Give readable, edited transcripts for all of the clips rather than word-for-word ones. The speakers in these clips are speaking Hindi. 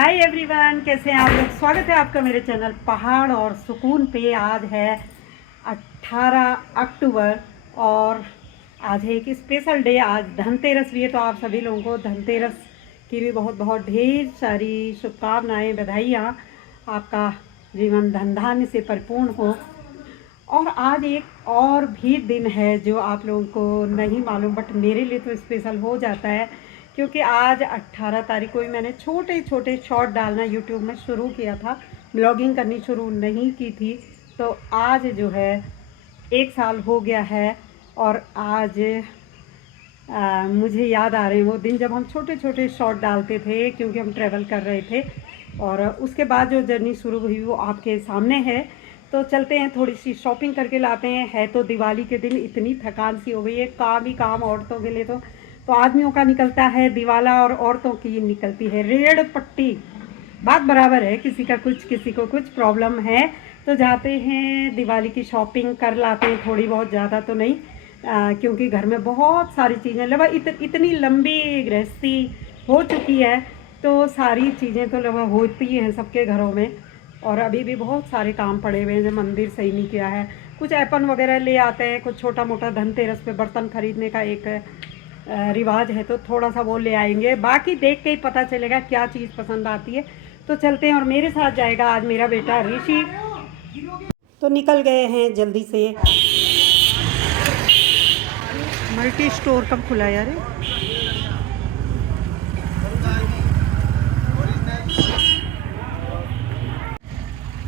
हाय एवरीवन, कैसे हैं आप लोग। स्वागत है आपका मेरे चैनल पहाड़ और सुकून पे। आज है 18 अक्टूबर और आज है एक स्पेशल डे। आज धनतेरस भी है, तो आप सभी लोगों को धनतेरस की भी बहुत बहुत ढेर सारी शुभकामनाएं, बधाइयाँ। आपका जीवन धन धान्य से परिपूर्ण हो। और आज एक और भी दिन है जो आप लोगों को नहीं मालूम, बट मेरे लिए तो स्पेशल हो जाता है, क्योंकि आज 18 तारीख को ही मैंने छोटे छोटे शॉर्ट डालना यूट्यूब में शुरू किया था। ब्लॉगिंग करनी शुरू नहीं की थी। तो आज जो है 1 साल हो गया है। और आज मुझे याद आ रहे हैं वो दिन जब हम छोटे छोटे शॉर्ट डालते थे, क्योंकि हम ट्रैवल कर रहे थे। और उसके बाद जो जर्नी शुरू हुई वो आपके सामने है। तो चलते हैं, थोड़ी सी शॉपिंग करके लाते हैं। है तो दिवाली के दिन इतनी थकान सी हो गई है, काम ही काम औरतों के लिए। तो आदमियों का निकलता है दिवाला और औरतों की निकलती है रेड़ पट्टी। बात बराबर है, किसी का कुछ किसी को कुछ प्रॉब्लम है। तो जाते हैं दिवाली की शॉपिंग कर लाते हैं, थोड़ी बहुत, ज़्यादा तो नहीं। क्योंकि घर में बहुत सारी चीज़ें लगभग इतनी लंबी गृहस्थी हो चुकी है, तो सारी चीज़ें तो लगभग होती हैं सबके घरों में। और अभी भी बहुत सारे काम पड़े हुए हैं, जो मंदिर सही नहीं किया है। कुछ ऐपन वगैरह ले आते हैं, कुछ छोटा मोटा धनतेरस पे बर्तन खरीदने का एक रिवाज है, तो थोड़ा सा वो ले आएंगे। बाकी देख के ही पता चलेगा क्या चीज़ पसंद आती है। तो चलते हैं। और मेरे साथ जाएगा आज मेरा बेटा ऋषि। तो निकल गए हैं जल्दी से। मल्टी स्टोर कब खुला यार?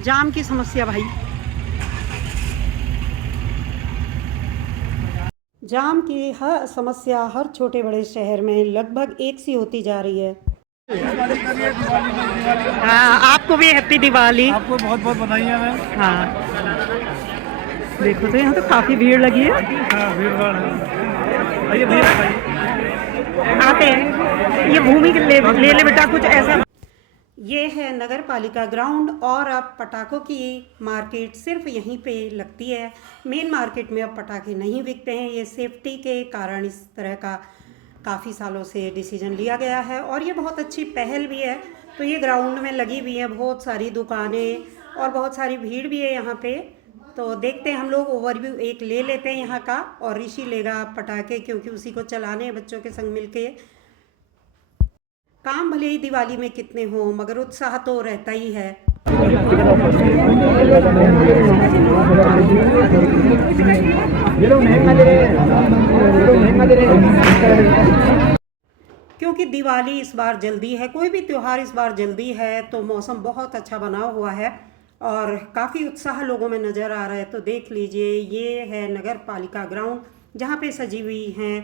जाम की समस्या भाई, जाम की हर समस्या हर छोटे बड़े शहर में लगभग एक सी होती जा रही है। हाँ, आपको भी हैप्पी दिवाली। आपको बहुत बहुत बधाइयाँ हैं। हाँ, देखो तो यहाँ तो काफ़ी भीड़ लगी है। हाँ, भीड़ भाड़ है। आइए भैया आइए। आते हैं। ये भूमि ले ले बेटा कुछ ऐसा। ये है नगर पालिका ग्राउंड। और अब पटाखों की मार्केट सिर्फ यहीं पे लगती है। मेन मार्केट में अब पटाखे नहीं बिकते हैं। ये सेफ्टी के कारण इस तरह का काफ़ी सालों से डिसीजन लिया गया है, और ये बहुत अच्छी पहल भी है। तो ये ग्राउंड में लगी हुई है बहुत सारी दुकानें, और बहुत सारी भीड़ भी है यहाँ पे। तो देखते हैं, हम लोग ओवरव्यू एक ले लेते हैं यहाँ का, और ऋषि लेगा पटाखे, क्योंकि उसी को चलाने हैं बच्चों के संग मिलके। काम भले ही दिवाली में कितने हो, मगर उत्साह तो रहता ही है। क्योंकि दिवाली इस बार जल्दी है, कोई भी त्यौहार इस बार जल्दी है, तो मौसम बहुत अच्छा बना हुआ है और काफ़ी उत्साह लोगों में नज़र आ रहा है। तो देख लीजिए, ये है नगर पालिका ग्राउंड, जहाँ पे सजी हुई हैं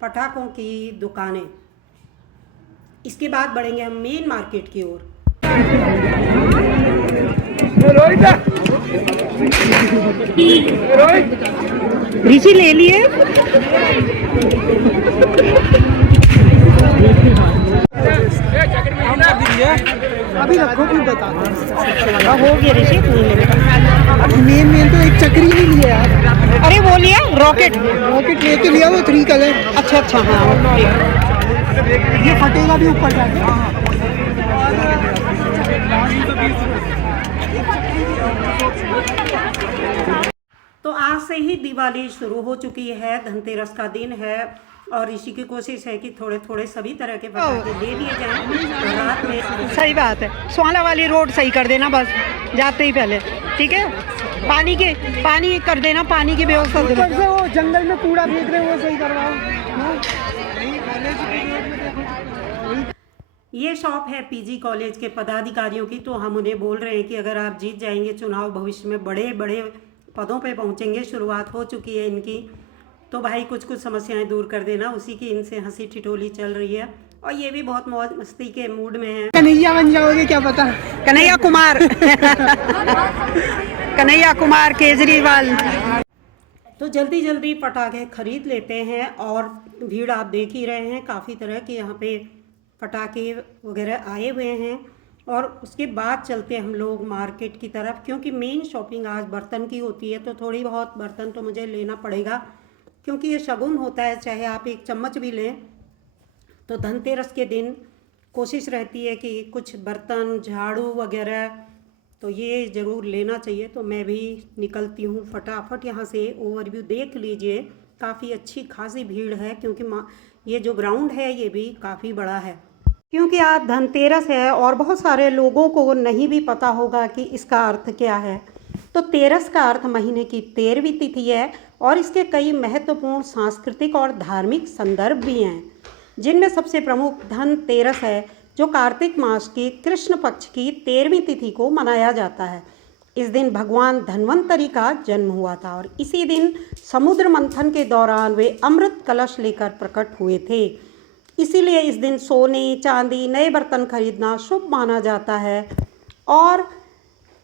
पटाखों की दुकानें। इसके बाद बढ़ेंगे हम मेन मार्केट की ओर। ऋषि ले लिए। अभी रखो फिर बता हो गया ऋषि। अब मेन तो एक चक्री नहीं लिया यार। अरे वो लिया रॉकेट लेके लिया, वो 3 कलर। अच्छा अच्छा, हाँ ये फटेगा भी ऊपर जाके। तो आज से ही दिवाली शुरू हो चुकी है, धनतेरस का दिन है, और ऋषि की कोशिश है कि थोड़े थोड़े सभी तरह के पटाखे ले लिए जाएं रात में। सही बात है, स्वाला वाली रोड सही कर देना बस जाते ही पहले, ठीक है। पानी कर देना, पानी की व्यवस्था कर देना। वो जंगल में कूड़ा फेंक रहे हैं, वो सही करवाओ। ये शॉप है पीजी कॉलेज के पदाधिकारियों की। तो हम उन्हें बोल रहे हैं कि अगर आप जीत जाएंगे चुनाव, भविष्य में बड़े बड़े पदों पे पहुंचेंगे, शुरुआत हो चुकी है इनकी, तो भाई कुछ कुछ समस्याएं दूर कर देना। उसी की इनसे हंसी ठिठोली चल रही है, और ये भी बहुत मौज मस्ती के मूड में है। कन्हैया बन जाओगे क्या पता। कन्हैया कुमार कन्हैया कुमार केजरीवाल। तो जल्दी जल्दी पटाखे खरीद लेते हैं, और भीड़ आप देख ही रहे हैं, काफ़ी तरह के यहाँ पे पटाखे वगैरह आए हुए हैं। और उसके बाद चलते हैं हम लोग मार्केट की तरफ, क्योंकि मेन शॉपिंग आज बर्तन की होती है। तो थोड़ी बहुत बर्तन तो मुझे लेना पड़ेगा, क्योंकि ये शगुन होता है, चाहे आप एक चम्मच भी लें। तो धनतेरस के दिन कोशिश रहती है कि कुछ बर्तन झाड़ू वगैरह तो ये ज़रूर लेना चाहिए। तो मैं भी निकलती हूँ फटाफट यहाँ से। ओवरव्यू देख लीजिए, काफ़ी अच्छी खासी भीड़ है क्योंकि ये जो ग्राउंड है ये भी काफ़ी बड़ा है। क्योंकि आज धनतेरस है और बहुत सारे लोगों को नहीं भी पता होगा कि इसका अर्थ क्या है। तो तेरस का अर्थ महीने की 13वीं तिथि है और इसके कई महत्वपूर्ण सांस्कृतिक और धार्मिक संदर्भ भी हैं, जिनमें सबसे प्रमुख धनतेरस है जो कार्तिक मास की कृष्ण पक्ष की 13वीं तिथि को मनाया जाता है। इस दिन भगवान धन्वंतरि का जन्म हुआ था और इसी दिन समुद्र मंथन के दौरान वे अमृत कलश लेकर प्रकट हुए थे। इसीलिए इस दिन सोने चांदी नए बर्तन खरीदना शुभ माना जाता है। और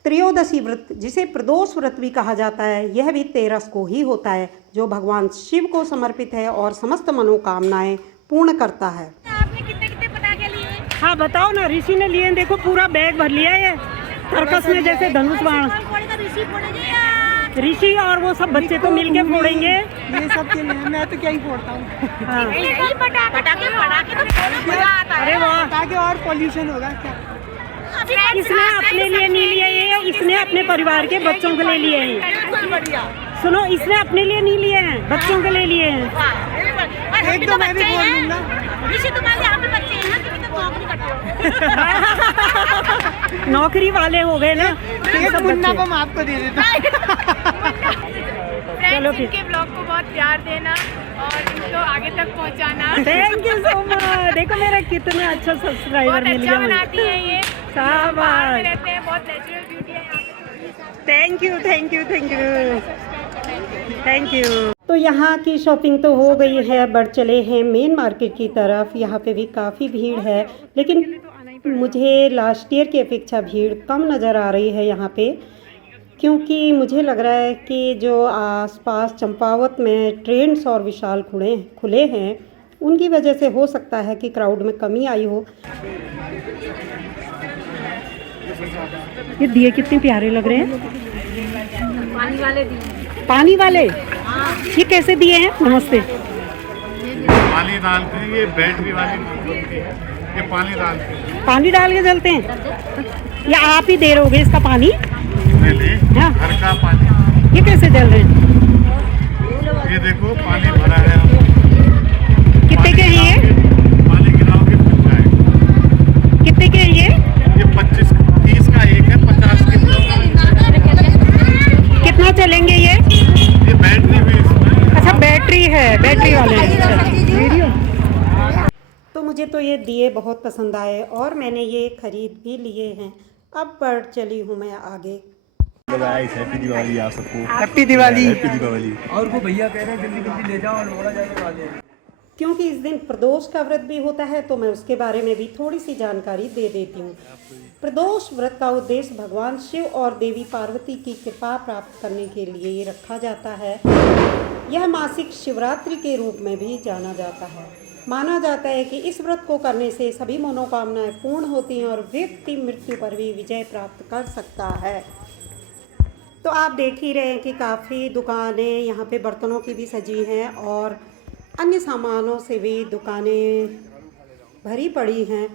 त्रयोदशी व्रत, जिसे प्रदोष व्रत भी कहा जाता है, यह भी तेरस को ही होता है, जो भगवान शिव को समर्पित है और समस्त मनोकामनाएं पूर्ण करता है। आपने कितने कितने पटाखे लिए? हाँ बताओ ना, ऋषि ने लिए, देखो पूरा बैग भर लिया है सर्कस में, जैसे धनुष बाण। कौन फोड़ेगा? ऋषि फोड़ेंगे या ऋषि और वो सब बच्चे तो मिलके फोड़ेंगे। ये सब के लिए मैं तो क्या ही फोड़ता हूँ। हाँ। नहीं, पटाखे पटाखे तो फोड़ो, मजा आता है। अरे वाह, ताकि और पोल्यूशन होगा क्या? अभी इसने अपने लिए नहीं लिए ये, इसने अपने परिवार के बच्चों के लिए लिए हैं। बिल्कुल बढ़िया। सुनो, इसने अपने लिए नहीं लिए हैं, बच्चों के लिए लिए हैं। वाह, very good। और हम एक भी तो तो मैं भी बच्चे बोल हैं। दूंगा। ऋषि तुम्हारे यहाँ पे बच्चे हैं ना, तुम तो नौकरी करते हो। नौकरी वाले हो गए ना ये एक सब मुन्ना बच्चे। को मैं आपको दे देता हूँ। चलो फ्रेंड्स, फिर। इनके ब्लॉग को बहुत प्यार देना और इनको आगे तक पहुंचाना। Thank you so much. देखो मेरा कितना अच्छा सब्सक्राइबर बहुत मिल अच्छा गया मुझे। बनाती हैं ये। शाबाश। बाहर में रहते हैं, बहुत नेचुरल ब्यूटी है यहाँ पे। Thank you thank you thank you thank you. तो यहाँ की शॉपिंग तो हो गई है, बढ़ चले हैं मेन मार्केट की तरफ। यहाँ पे भी काफ़ी भीड़ है, लेकिन मुझे लास्ट ईयर की अपेक्षा भीड़ कम नज़र आ रही है यहाँ पे, क्योंकि मुझे लग रहा है कि जो आसपास चंपावत में ट्रेंड्स और विशाल खुले हैं, उनकी वजह से हो सकता है कि क्राउड में कमी आई हो। ये दिए कितने प्यारे लग रहे हैं, पानी वाले दिए। पानी वाले। ये कैसे दिए हैं? नमस्ते। पानी डालते हैं, ये बैटरी वाली बनती है, ये पानी डालते हैं। पानी डाल के जलते हैं या आप ही दे रहे होगे इसका पानी? पहले हाँ। घर का पानी, ये कैसे जल रहे हैं? ये देखो पानी भरा है। कितने के हैं ये? पानी गिराओगे बच जाएगा। कितने के हैं ये? ये 25-30 का एक है, 50 के दो। कितना चलेंगे ये? ये बैटरी भी इसमें। अच्छा बैटरी है, बैटरी वाले हैं। तो मुझे तो ये दिए बहुत पसंद आए और मैंने ये खरीद भी लिए हैं। अब बढ़ चली हूँ मैं आगे। हैप्पी दिवाली आप सबको। हैप्पी दिवाली। हैप्पी दीपावली। और वो भैया कह रहे हैं जल्दी जल्दी ले जाओ और लोड़ा जाने वाले। क्योंकि इस दिन प्रदोष का व्रत भी होता है, तो मैं उसके बारे में भी थोड़ी सी जानकारी दे देती हूँ। प्रदोष व्रत का उद्देश्य भगवान शिव और देवी पार्वती की कृपा प्राप्त करने के लिए ये रखा जाता है। यह मासिक शिवरात्रि के रूप में भी जाना जाता है। माना जाता है कि इस व्रत को करने से सभी मनोकामनाएं पूर्ण होती हैं और व्यक्ति मृत्यु पर भी विजय प्राप्त कर सकता है। तो आप देख ही रहे हैं कि काफ़ी दुकानें यहाँ पे बर्तनों की भी सजी हैं और अन्य सामानों से भी दुकानें भरी पड़ी हैं।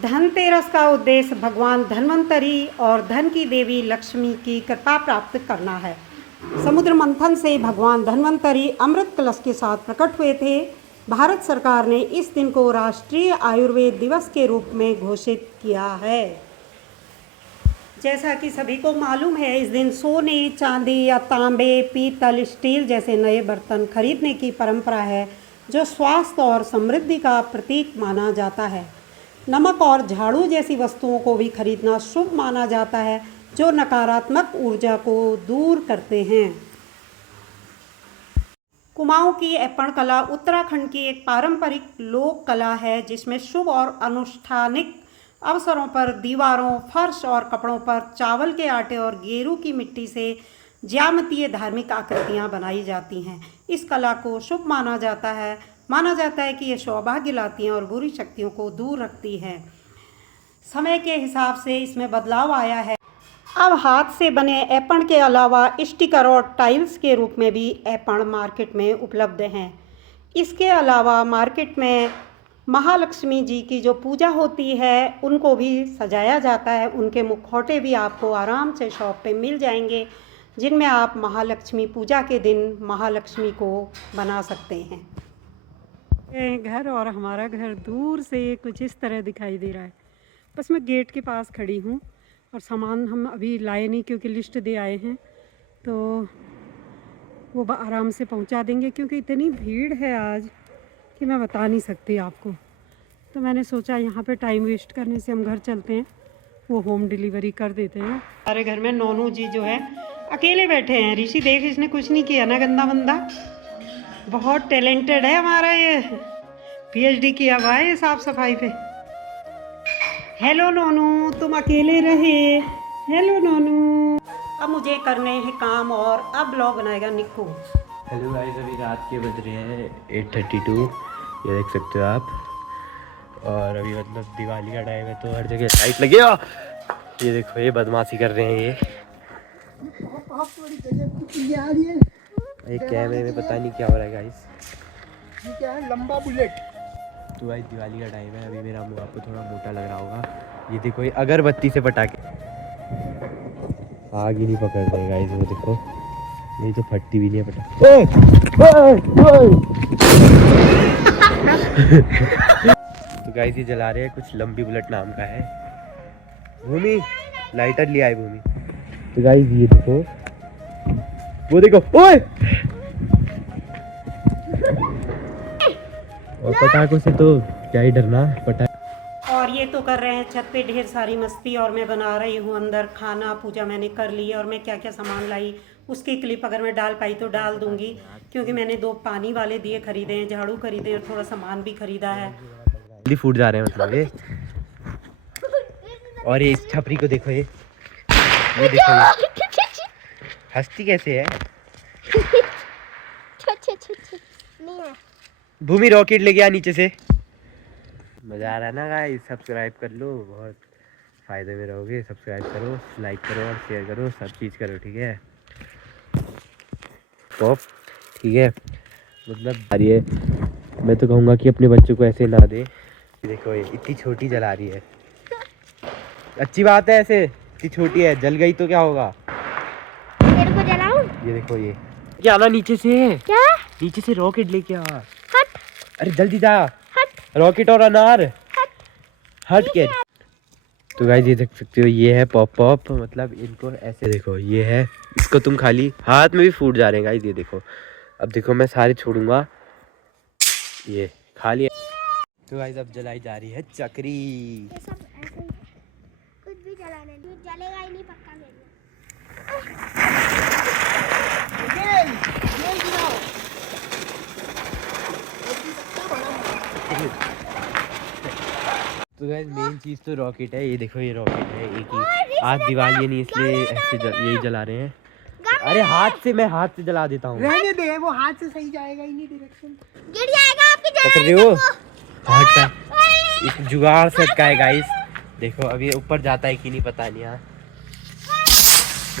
धनतेरस का उद्देश्य भगवान धन्वंतरि और धन की देवी लक्ष्मी की कृपा प्राप्त करना है। समुद्र मंथन से भगवान धन्वंतरि अमृत कलश के साथ प्रकट हुए थे। भारत सरकार ने इस दिन को राष्ट्रीय आयुर्वेद दिवस के रूप में घोषित किया है। जैसा कि सभी को मालूम है, इस दिन सोने चांदी या तांबे पीतल स्टील जैसे नए बर्तन खरीदने की परंपरा है, जो स्वास्थ्य और समृद्धि का प्रतीक माना जाता है। नमक और झाड़ू जैसी वस्तुओं को भी खरीदना शुभ माना जाता है, जो नकारात्मक ऊर्जा को दूर करते हैं। कुमाऊं की ऐपण कला उत्तराखंड की एक पारंपरिक लोक कला है, जिसमें शुभ और अनुष्ठानिक अवसरों पर दीवारों, फर्श और कपड़ों पर चावल के आटे और गेरू की मिट्टी से ज्यामितीय धार्मिक आकृतियां बनाई जाती हैं। इस कला को शुभ माना जाता है। माना जाता है कि ये सौभाग्य लाती हैं और बुरी शक्तियों को दूर रखती हैं। समय के हिसाब से इसमें बदलाव आया है। अब हाथ से बने ऐपण के अलावा स्टिकर और टाइल्स के रूप में भी ऐपण मार्केट में उपलब्ध हैं। इसके अलावा मार्केट में महालक्ष्मी जी की जो पूजा होती है उनको भी सजाया जाता है। उनके मुखौटे भी आपको आराम से शॉप पे मिल जाएंगे, जिनमें आप महालक्ष्मी पूजा के दिन महालक्ष्मी को बना सकते हैं। घर और हमारा घर दूर से कुछ इस तरह दिखाई दे रहा है। बस मैं गेट के पास खड़ी हूँ और सामान हम अभी लाए नहीं क्योंकि लिस्ट दे आए हैं, तो वो आराम से पहुँचा देंगे क्योंकि इतनी भीड़ है आज कि मैं बता नहीं सकती आपको। तो मैंने सोचा यहाँ पे टाइम वेस्ट करने से हम घर चलते हैं, वो होम डिलीवरी कर देते हैं। हमारे घर में नोनू जी जो है अकेले बैठे हैं। ऋषि देख, इसने कुछ नहीं किया ना गंदा बंदा, बहुत टैलेंटेड है हमारा ये, PhD किया हुआ है साफ सफाई पे। हेलो नोनू, तुम अकेले रहे। हेलो नोनू। अब मुझे करने हैं काम और अब ब्लॉग बनाएगा निक्कू। हेलो गाइस, अभी रात के बज रहे हैं 8:32, ये देख सकते हो आप। और अभी मतलब दिवाली का टाइम है तो हर जगह लाइट लगी है। ये देखो, ये बदमाशी कर रहे हैं ये कैमरे में पता नहीं क्या हो रहा है गाइस। ये क्या है? लंबा बुलेट। तो गाइस दिवाली का टाइम है, अभी मेरा मुँह आपको थोड़ा मोटा लग रहा होगा। ये देखो, ये अगरबत्ती से पटाखे आग ही नहीं पकड़ रहे गाइस। वो देखो, नहीं तो फटती भी नहीं है पटाखे। तो गाइस ये जला रहे हैं, कुछ लंबी बुलेट नाम का है। भूमि लाइटर लिया है भूमि। तो गाइस ये देखो, वो देखो, ओए! और पटाखों से तो क्या ही डरना, और ये तो कर रहे हैं छत पे ढेर सारी मस्ती और मैं बना रही हूँ अंदर खाना। पूजा मैंने कर ली और मैं क्या क्या सामान लाई उसकी क्लिप अगर मैं डाल पाई तो डाल दूंगी, क्योंकि मैंने 2 पानी वाले दिए खरीदे हैं, झाड़ू खरीदे और थोड़ा सामान भी खरीदा है। जल्दी फूट जा रहे हैं मतलब ये। और ये इस छपरी को देखो, ये देखो, ये हंसती कैसे है। भूमि रॉकेट लेके आ नीचे से। मजा आ रहा है ना गाइस, सब्सक्राइब कर लो, बहुत फायदे में रहोगे। सब्सक्राइब करो, लाइक करो और शेयर करो, सब चीज़ करो, ठीक है। पॉप ठीक है, मतलब आ रही है। मैं तो कहूँगा कि अपने बच्चों को ऐसे ना दे। देखो, ये इतनी छोटी जला रही है। अच्छी बात है, ऐसे इतनी छोटी है, जल गई तो क्या होगा। तेरे को जलाऊं? ये देखो, ये क्या आना नीचे से, क्या? नीचे से रॉकेट लेके आ। हट। अरे जल्दी जा। रॉकेट और अनार। हट के। तो गाइस ये देख सकते हो, ये है पॉप पॉप, मतलब इनको ऐसे देखो, ये है, इसको तुम खाली हाथ में भी फूट जा रहे हैं गाइस। ये देखो, अब देखो मैं सारे छोड़ूंगा, ये खाली। तो गाइस अब जलाई जा रही है चक्री। ये सब ऐसे ही कुछ भी जलाने नहीं, जलेगा ही नहीं पक्का तो गाइस मेन चीज़ तो रॉकेट है। ये देखो, ये रॉकेट है एक ही। आज दिवाली है नहीं, इसलिए ऐसे यही जला रहे हैं। अरे हाथ से, मैं हाथ से जला देता हूँ। रहने दे, वो हाथ से सही जाएगा ही नहीं, डायरेक्शन गिर जाएगा आपके पकड़ रहे हो? हाथ का इस जुगाड़ से अटका है गाइस। देखो अब ये ऊपर जाता है कि नहीं पता नहीं। हाँ,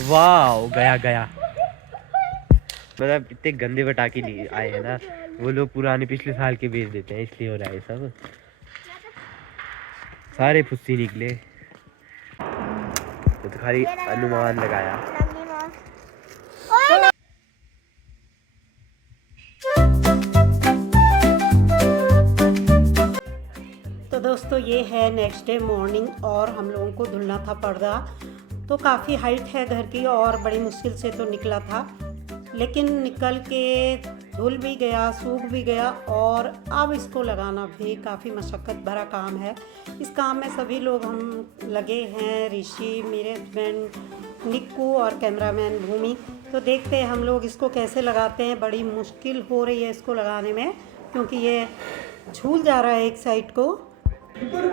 वाह, गया गया। मतलब इतने गंदे पटाखे लिए आए हैं ना, वो लोग पुराने पिछले साल के बेच देते हैं, इसलिए हो रहा है सब। सारे फुस्सी निकले, तो खाली अनुमान लगाया। तो दोस्तों ये है नेक्स्ट डे मॉर्निंग और हम लोगों को धुलना था पर्दा। तो काफ़ी हाइट है घर की और बड़ी मुश्किल से तो निकला था, लेकिन निकल के धुल भी गया, सूख भी गया और अब इसको लगाना भी काफ़ी मशक्क़त भरा काम है। इस काम में सभी लोग हम लगे हैं, ऋषि, मेरे हस्बैंड निक्कू और कैमरामैन भूमि। तो देखते हैं हम लोग इसको कैसे लगाते हैं। बड़ी मुश्किल हो रही है इसको लगाने में क्योंकि ये झूल जा रहा है एक साइड को। चलो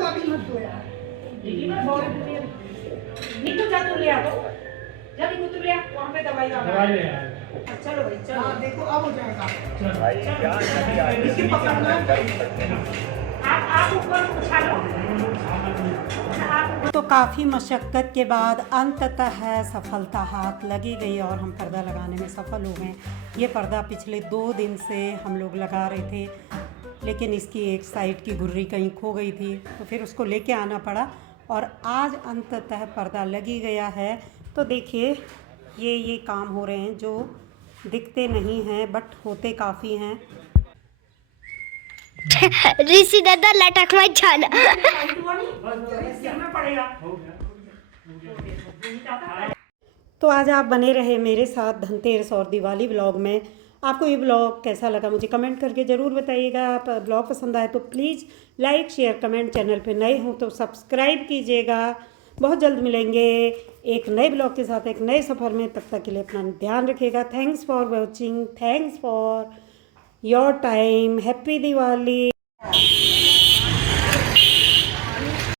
भाई, चलो। हाँ, देखो अब हो जाएगा। आप तो काफ़ी मशक्क़त के बाद अंततः सफलता हाथ लगी गई और हम पर्दा लगाने में सफल हो गए। ये पर्दा पिछले 2 दिन से हम लोग लगा रहे थे, लेकिन इसकी एक साइड की गुर्री कहीं खो गई थी, तो फिर उसको लेके आना पड़ा और आज अंततः पर्दा लगी गया है। तो देखिए ये काम हो रहे हैं जो दिखते नहीं हैं बट होते काफ़ी हैं। ऋषि दादा लटक मत जाना। तो आज आप बने रहे मेरे साथ धनतेरस और दिवाली व्लॉग में। आपको ये व्लॉग कैसा लगा मुझे कमेंट करके ज़रूर बताइएगा। आप व्लॉग पसंद आए तो please like share comment, channel पे नए हों तो सब्सक्राइब कीजिएगा। बहुत जल्द मिलेंगे एक नए ब्लॉग के साथ एक नए सफ़र में। तब तक के लिए अपना ध्यान रखिएगा। Thanks for watching, thanks for your time. Happy Diwali.